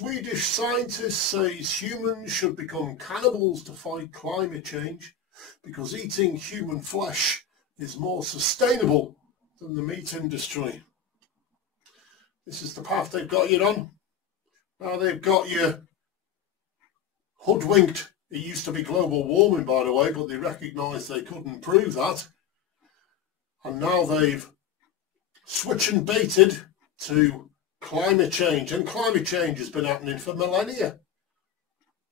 Swedish scientist says humans should become cannibals to fight climate change because eating human flesh is more sustainable than the meat industry. This is the path they've got you on. Now they've got you hoodwinked. It used to be global warming, by the way, but they recognised they couldn't prove that. And now they've switched and baited to climate change. And climate change has been happening for millennia.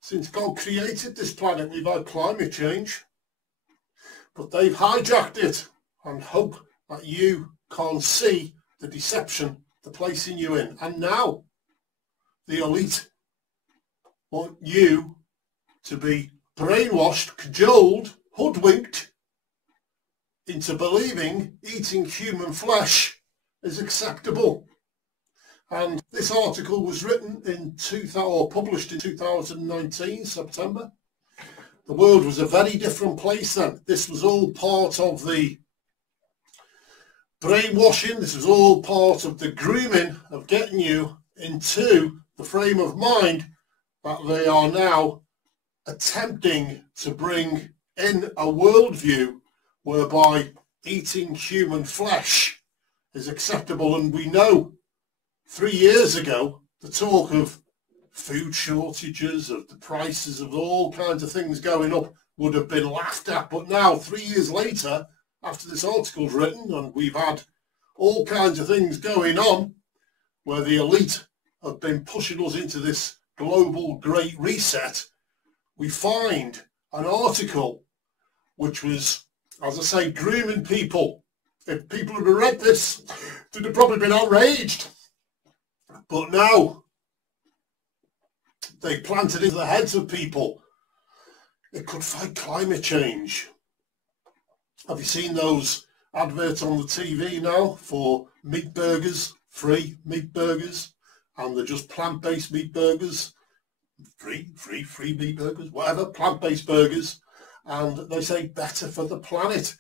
Since God created this planet, we've had climate change. But they've hijacked it and hope that you can't see the deception they're placing you in. And now the elite want you to be brainwashed, cajoled, hoodwinked into believing eating human flesh is acceptable. And this article was written in published in 2019, September. The world was a very different place then. This was all part of the brainwashing. This was all part of the grooming of getting you into the frame of mind that they are now attempting to bring in a worldview whereby eating human flesh is acceptable. And we know 3 years ago, the talk of food shortages, of the prices of all kinds of things going up would have been laughed at. But now, 3 years later, after this article's written, and we've had all kinds of things going on where the elite have been pushing us into this global great reset, we find an article which was, as I say, grooming people. If people had read this, they'd have probably been outraged. But now they planted into the heads of people it could fight climate change. Have you seen those adverts on the TV now for meat burgers, free meat burgers, and they're just plant-based meat burgers, free meat burgers, whatever, plant-based burgers, and they say better for the planet.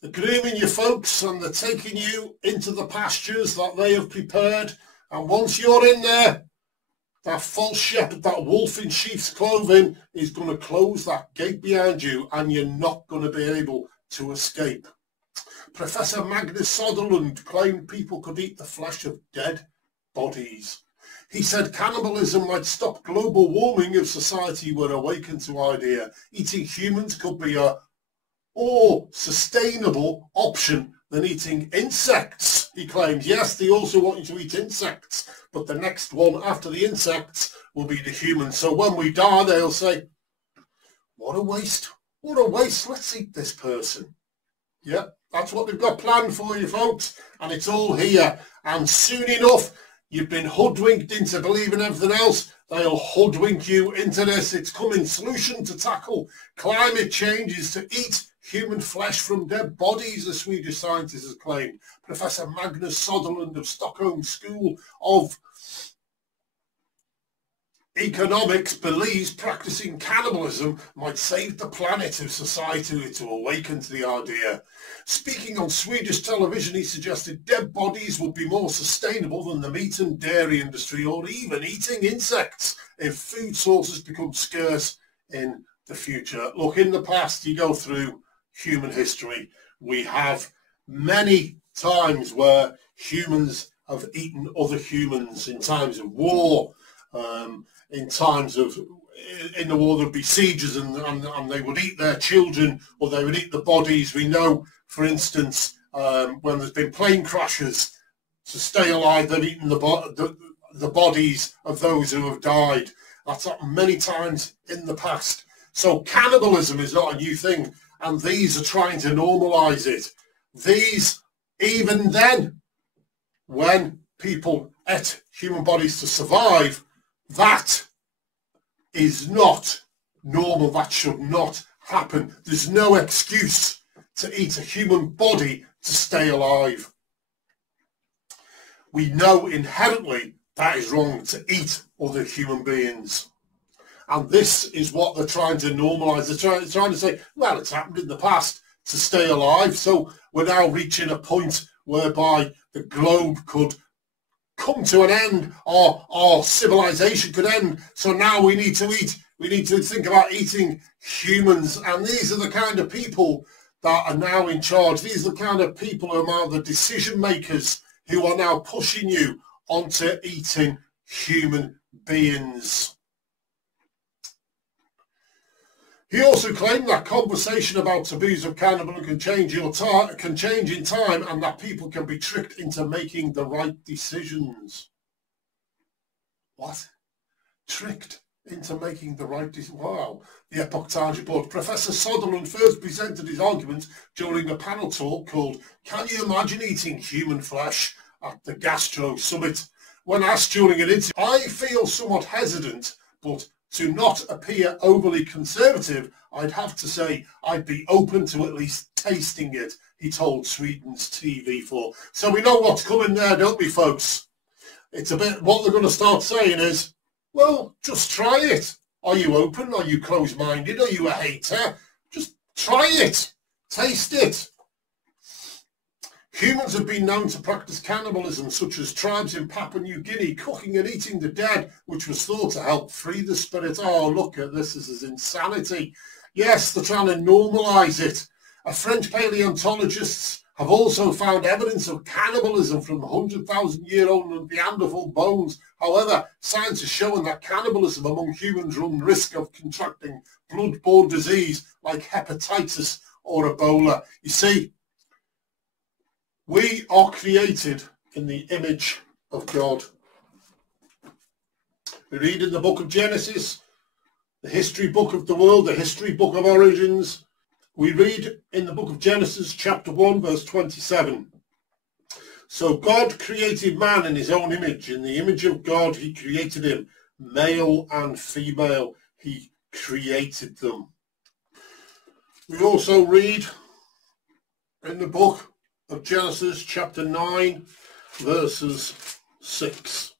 They're grooming you folks and they're taking you into the pastures that they have prepared. And once you're in there, that false shepherd, that wolf in sheep's clothing is going to close that gate behind you and you're not going to be able to escape. Professor Magnus Söderlund claimed people could eat the flesh of dead bodies. He said cannibalism might stop global warming if society were awakened to idea. Eating humans could be a more sustainable option than eating insects, he claims. Yes, they also want you to eat insects, but the next one after the insects will be the humans. So when we die, they'll say, what a waste, what a waste, let's eat this person. Yeah, that's what they've got planned for you folks, and it's all here. And soon enough, you've been hoodwinked into believing everything else. They'll hoodwink you into this. It's coming. Solution to tackle climate change is to eat human flesh from dead bodies, the Swedish scientist has claimed. Professor Magnus Söderlund of Stockholm School of Economics believes practicing cannibalism might save the planet if society were to awaken to the idea. Speaking on Swedish television, he suggested dead bodies would be more sustainable than the meat and dairy industry, or even eating insects if food sources become scarce in the future. Look, in the past, you go through human history, we have many times where humans have eaten other humans in times of war. In times of, in the war, there'd be sieges and they would eat their children, or they would eat the bodies. We know, for instance, when there's been plane crashes, to stay alive, they've eaten the bodies of those who have died. That's happened many times in the past. So cannibalism is not a new thing, and these are trying to normalise it. These, even then, when people ate human bodies to survive, that is not normal. That should not happen. There's no excuse to eat a human body to stay alive. We know inherently that is wrong, to eat other human beings. And this is what they're trying to normalise. They're trying to say, well, it's happened in the past to stay alive. So we're now reaching a point whereby the globe could come to an end, our civilization could end. So now we need to eat. We need to think about eating humans. And these are the kind of people that are now in charge. These are the kind of people who are the decision makers who are now pushing you onto eating human beings. He also claimed that conversation about taboos of cannibalism can change in time, and that people can be tricked into making the right decisions. What? Tricked into making the right decision? Wow. The Epoch Times report. Professor Sutherland first presented his arguments during a panel talk called "Can You Imagine Eating Human Flesh?" at the Gastro Summit. When asked during an interview, "I feel somewhat hesitant, but to not appear overly conservative, I'd have to say I'd be open to at least tasting it," he told Sweden's TV4. So we know what's coming there, don't we, folks? It's a bit, what they're going to start saying is, well, just try it. Are you open? Are you closed-minded? Are you a hater? Just try it. Taste it. Humans have been known to practice cannibalism, such as tribes in Papua New Guinea cooking and eating the dead, which was thought to help free the spirit. Oh, look at this. This is insanity. Yes, they're trying to normalise it. French paleontologists have also found evidence of cannibalism from 100,000-year-old Neanderthal bones. However, science has shown that cannibalism among humans runs risk of contracting blood-borne disease like hepatitis or Ebola. You see, we are created in the image of God. We read in the book of Genesis, the history book of the world, the history book of origins. We read in the book of Genesis, chapter 1, verse 27. So God created man in his own image. In the image of God, he created him. Male and female, he created them. We also read in the book of Genesis, chapter 9, verses 6.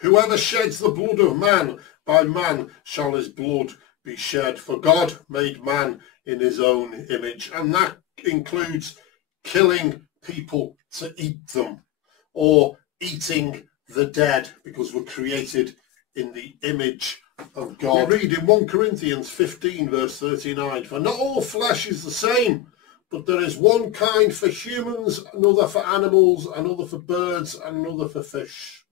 Whoever sheds the blood of man, by man shall his blood be shed. For God made man in his own image. And that includes killing people to eat them, or eating the dead, because we're created in the image of God. We read in 1 Corinthians 15, verse 39, "For not all flesh is the same, but there is one kind for humans, another for animals, another for birds, and another for fish."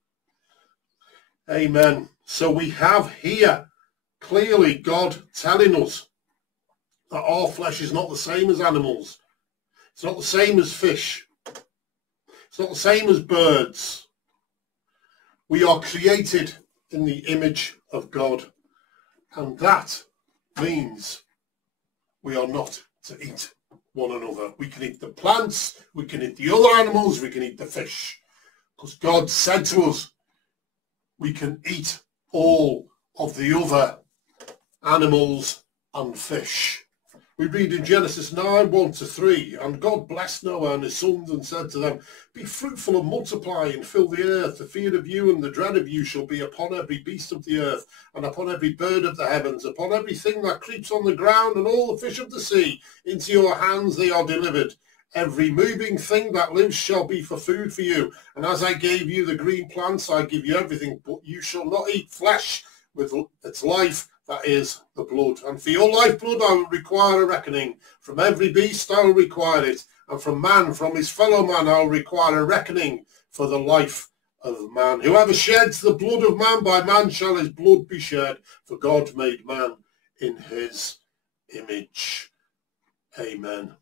Amen. So we have here clearly God telling us that our flesh is not the same as animals. It's not the same as fish. It's not the same as birds. We are created in the image of God. And that means we are not to eat one another. We can eat the plants, we can eat the other animals, we can eat the fish. Because God said to us, we can eat all of the other animals and fish. We read in Genesis 9, 1-3, "And God blessed Noah and his sons and said to them, Be fruitful and multiply and fill the earth. The fear of you and the dread of you shall be upon every beast of the earth, and upon every bird of the heavens, upon everything that creeps on the ground, and all the fish of the sea. Into your hands they are delivered. Every moving thing that lives shall be for food for you. And as I gave you the green plants, I give you everything. But you shall not eat flesh with its life, that is the blood. And for your lifeblood I will require a reckoning. From every beast I will require it. And from man, from his fellow man, I will require a reckoning for the life of man. Whoever sheds the blood of man, by man shall his blood be shed. For God made man in his image. Amen.